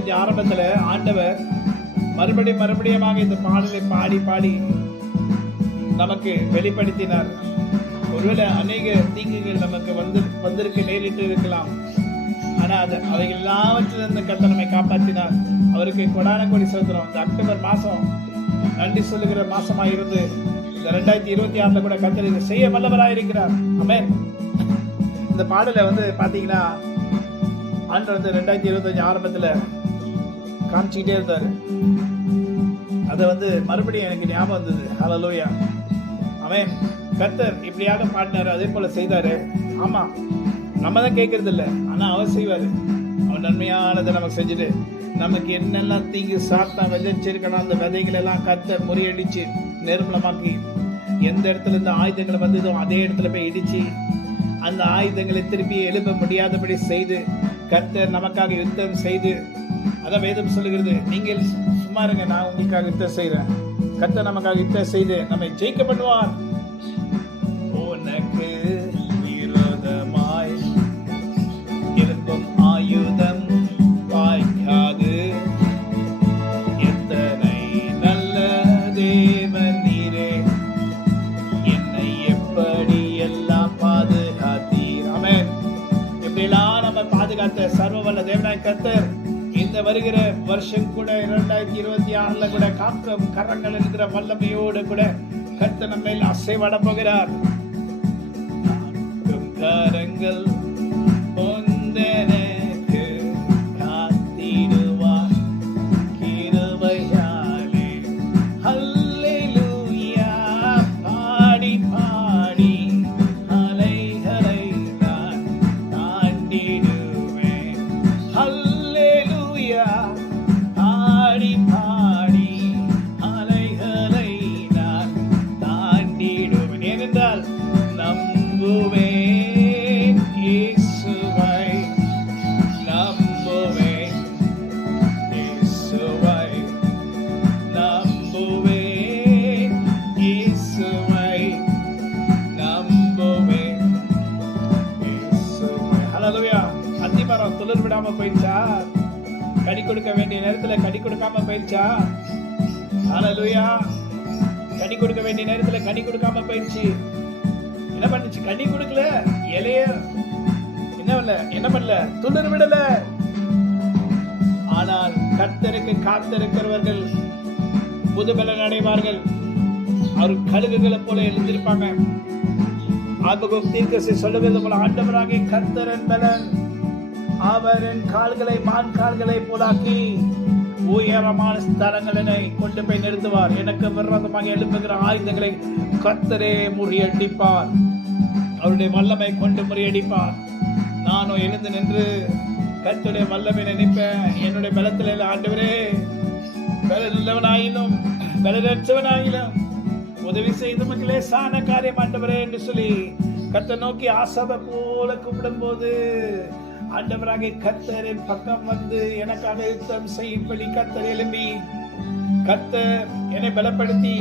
2025 ஆரம்பத்துல ஆண்டவர் மறுபடியும் இந்த பாடலை பாடி பாடி நமக்கு வெளிப்படுத்தினார். ஒருவேளை அநேக தீங்குகள் நமக்கு வந்திருக்க நேரிட்டு இருக்கலாம். ஆனா அவைகள் எல்லாவற்றிலிருந்து கர்த்தர் நம்மை காப்பாற்றினார். அவருக்கு கொடான கோடி ஸ்தோத்திரம். இந்த அக்டோபர் மாசம் நன்றி சொல்லுகிற மாசமா இருந்து இந்த 2026 கூட கர்த்தர் இதை செய்ய வல்லவராயிருக்கிறார். ஆமென். இந்த பாடலை பாத்தீங்கன்னா ஆண்டவர் 2025 ஆரம்பத்துல காமிச்சுக்கிட்டே இருந்தாரு. அதை மறுபடியும் எனக்கு ஞாபகம் வந்தது. ஹல்லேலூயா. ஆமென். கர்த்தர் இப்படியாக பாடினாரு, அதே போல செய்தாரு. ஆமா, நம்ம தான் கேட்கறது இல்லை, ஆனா அவர் செய்வாரு. அவன் நன்மையானதை நமக்கு செஞ்சுட்டு நமக்கு என்னெல்லாம் தீங்கு சாத்தான் விதைச்சிருக்கணும் அந்த விதைகள் எல்லாம் கர்த்தர் முறியடிச்சு நிர்மலமாக்கி, எந்த இடத்துல இருந்து ஆயுதங்கள் வந்ததோ அதே இடத்துல போய் இடிச்சு அந்த ஆயுதங்களை திருப்பி எழுப்ப முடியாதபடி செய்து கர்த்தர் நமக்காக யுத்தம் செய்து, அதான் வேதம் சொல்லுகிறது, நீங்கள் சும்மா இருங்க, நான் உங்களுக்காக யுத்தம் செய்யறேன். கர்த்தர் நமக்காக யுத்தம் செய்து நம்மை ஜெயிக்க பண்ணுவார். உனக்கு விரோதமாய் இருக்கும் ஆயுதம் வாய்க்காது. எத்தனை நல்ல தேவன் நீரே, என்னை எப்படி எல்லாம் பாதுகாத்தீர். ஆமென். எப்படியெல்லாம் நம்ம பாதுகாத்த சர்வ வல்ல தேவனாய் கர்த்தர் இந்த வருகிற வருஷம் கூட 2026 கூட காக்கும் கரங்கள் இருக்கிற வல்லமையோடு கூட கர்த்தர் நம்ம அசைவாட போகிறார். கரங்கள் பொந்தனக்கு காத்திடுவார் கிருபையாலே. ஹல்லேலூயா. பாடி பாடி அலைகளை நான் தாண்டிடுவேன். ஹல்லேலூயா. பாடி பாடி அலைகளை நான் தாண்டிடுவேன். ஏனென்றால் நம்புவேன் துளிர் விடாம போயிடுச்சா? கனி கொடுக்க வேண்டிய நேரத்துல கனி கொடுக்காம போயிடுச்சா? ஹல்லேலூயா. கனி கொடுக்க வேண்டிய நேரத்துல கனி கொடுக்காம போயிடுச்சு. என்ன பண்ணுச்சு? கனி கொடுக்கல, இலைய என்ன பண்ணல, துளிர் விடல. ஆனால் கர்த்தருக்கு காத்திருக்கிறவர்கள் புதுபலன் அடைவார்கள். அவர் கழுகுகளை போல எழுந்திருப்பாங்க. ஆபகுக் தீர்க்கதரிசி சொல்லுகிறது போல, ஆண்டவராகிய கர்த்தரின் பலன் அவரின் கால்களை மான் கால்களை போலாக்கி உயரமான ஸ்தலங்களை கொண்டு போய் நிறுத்துவார். எனக்கு விரோதமாக எழுப்புகிற ஆயுதங்களை கர்த்தரே முறியடிப்பார். அவருடைய வல்லமை கொண்டு முறியடிப்பார். நானும் எழுந்து நின்று கர்த்தருடைய வல்லமை நினைப்பேன். என்னுடைய பலத்தில ஆண்டவரே, பலனுள்ளவனாயிலும் பலனற்றவனாயிலும் உதவி செய்து மக்களே சான காரியம் ஆண்டவரே என்று சொல்லி கர்த்தர் நோக்கி ஆசபை போல கூப்பிடும் போது ஆண்டவராக கர்த்தரின் பக்கம் வந்து எனக்காக யுத்தம் செய்யும்படி கர்த்தர் எழும்பி கர்த்தர் என்னை பலப்படுத்தி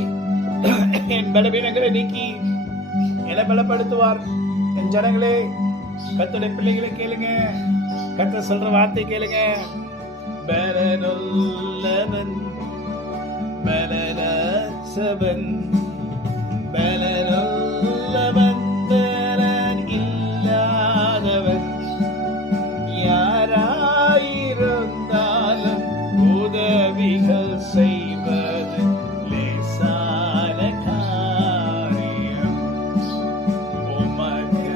என் பலவீனங்களை நீக்கி என்னை பலப்படுத்துவார். என் ஜனங்களே, கர்த்தருடைய பிள்ளைகளை கேளுங்க, கர்த்தர் சொல்ற வார்த்தை கேளுங்க. பலனுள்ளவன் பலனற்றவன், பலனுள்ளவன் பலன் இல்லாதவன், யாராயிருந்தாலும் உதவிகள் செய்வது லேசான காரியம். உமக்கு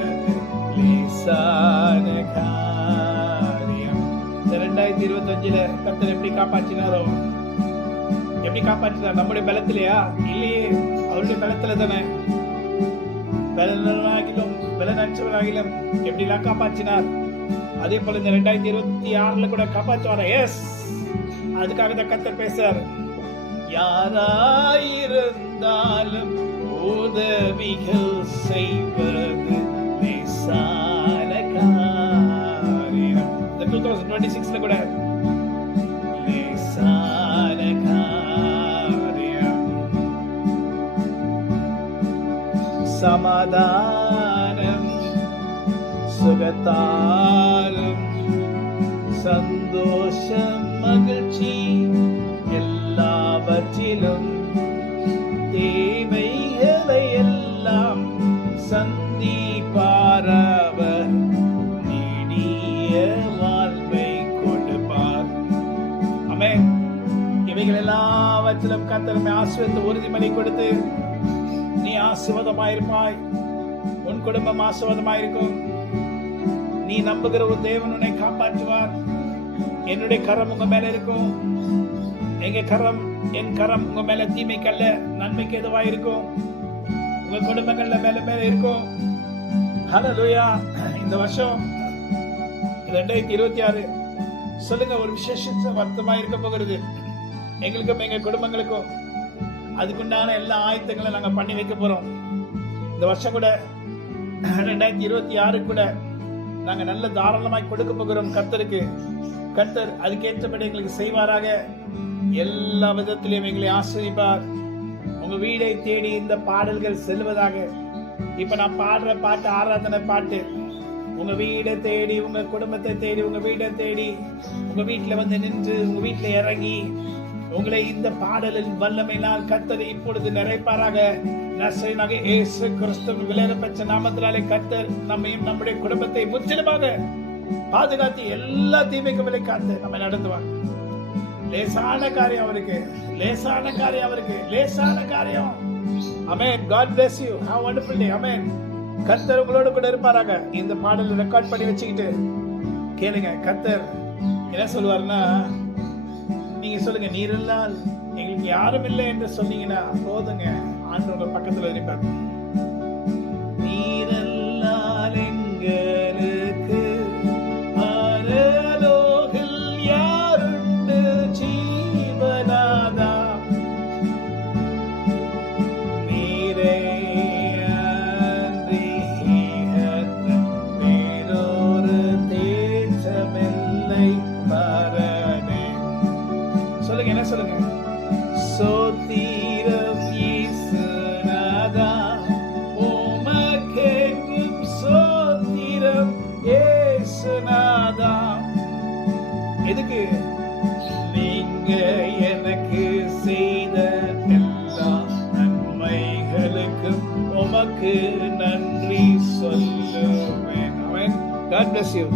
லேசான காரியம். 2025 கர்த்தர் எப்படி காப்பாற்றினாரோ, எப்படி காப்பாற்றினார்? நம்முடைய பலத்திலையா? இல்லையே, அவருடைய பலத்துல தானே. பலனாகிலும் பலனற்றவனாகிலும் எப்படிலாம் காப்பாற்றினார். அதே போல இந்த 2026 கூட காப்பாற்றுவாரா? எஸ், அதுக்காக தான் கர்த்தர் பேசுறார். யாராயிருந்தாலும் உதவிகள் செய்வது லேசான காரியம். இந்த 2026 கூட லேசான காரியம். சமாதானம் சுகத்தாலும் சந்தோஷம் மகிழ்ச்சி எல்லாவற்றிலும் தேவைகளை எல்லாம் சந்திப்பாரவர் நீடிய வாழ்வை கொடுப்பார். ஆமென். இவைகள் எல்லாவற்றிலும் கர்த்தர் ஆசீர்வதித்து உறுதிமொழி கொடுத்து நீ ஆசீர்வாதமாயிருப்பாய், உன் குடும்பம் ஆசீர்வாதமாயிருக்கும், நீ நம்புகிற ஒரு தேவன் உன்னை காப்பாற்றுவார், என்னுடைய கரம் உங்க மேல இருக்கும், என் கரம் உங்க மேல தீமைக்கல்ல நன்மைக்கு எதுவா இருக்கும், உங்க குடும்பங்கள்ல மேல மேல இருக்கும். ஹல்லேலூயா. இந்த வருஷம் 2026 சொல்லுங்க ஒரு விசேஷ வருத்தமா இருக்க போகிறது எங்களுக்கும் எங்க குடும்பங்களுக்கும். அதுக்குண்டான எல்லா ஆயத்தங்களும் நாங்க பண்ணி வைக்க போறோம். இந்த வருஷம் கூட 2026 கூட நாங்க நல்ல தாராளமாய் கொடுக்க போகிறோம் கர்த்தருக்கு. கர்த்தர் அதுக்கேற்றபடி எங்களுக்கு செய்வாராக. எல்லா விதத்திலையும் எங்களை ஆசீர்வதிப்பார். உங்க வீடை தேடி இந்த பாடல்கள் செல்வதாக. இப்ப நான் பாடுற பாட்டு ஆராதனை பாட்டு உங்க வீடை தேடி, உங்க குடும்பத்தை தேடி, உங்க வீடை தேடி, உங்க வீட்டுல வந்து நின்று, உங்க வீட்டுல இறங்கி உங்களை இந்த பாடலின் வல்லமையினால் கர்த்தர் இப்பொழுது நிறைப்பாராக. நசரேயனாகிய இயேசு கிறிஸ்துவின் விலையேறப்பெற்ற நாமத்தினாலே கர்த்தர் நம்மையும் நம்முடைய குடும்பத்தை முற்றிலுமாக பாதுகாத்து எல்லா தீமைக்கும் விலை காத்து நம்மை நடத்துவார். லேசான காரியம் அவருக்கு, லேசான காரியம் அவருக்கு, லேசான காரியம். ஆமென். God bless you. Have a wonderful day. ஆமென். கர்த்தர் உங்களோடு கூட இருப்பாராக. இந்த பாடலை ரெக்கார்ட் பண்ணி வச்சுக்கிட்டு கேளுங்க. கர்த்தர் என்ன சொல்லுவாருன்னா, நீங்க சொல்லுங்க, நீர் இல்லால் எங்களுக்கு யாரும் இல்லை என்று சொன்னீங்கன்னா போதுங்க, ஆண்டவர் பக்கத்துல இருப்பார். நீரல்லால் எங்களுக்கு பரலோகில் யாருண்டு ஜீவனாதா, நீரே அன்றி வேறொரு தேசமில்லை பரனே. சொல்லுங்க, என்ன சொல்லுங்க? சோத்திரம் இயேசுநாதா, உமக்கென்றும் சோத்திரம் இயேசுநாதா. எதுக்கு? நீங்க எனக்கு செய்த எல்லா நன்மைகளுக்கும் உமக்கு நன்றி சொல்லுவேன். ஆமென். God bless you.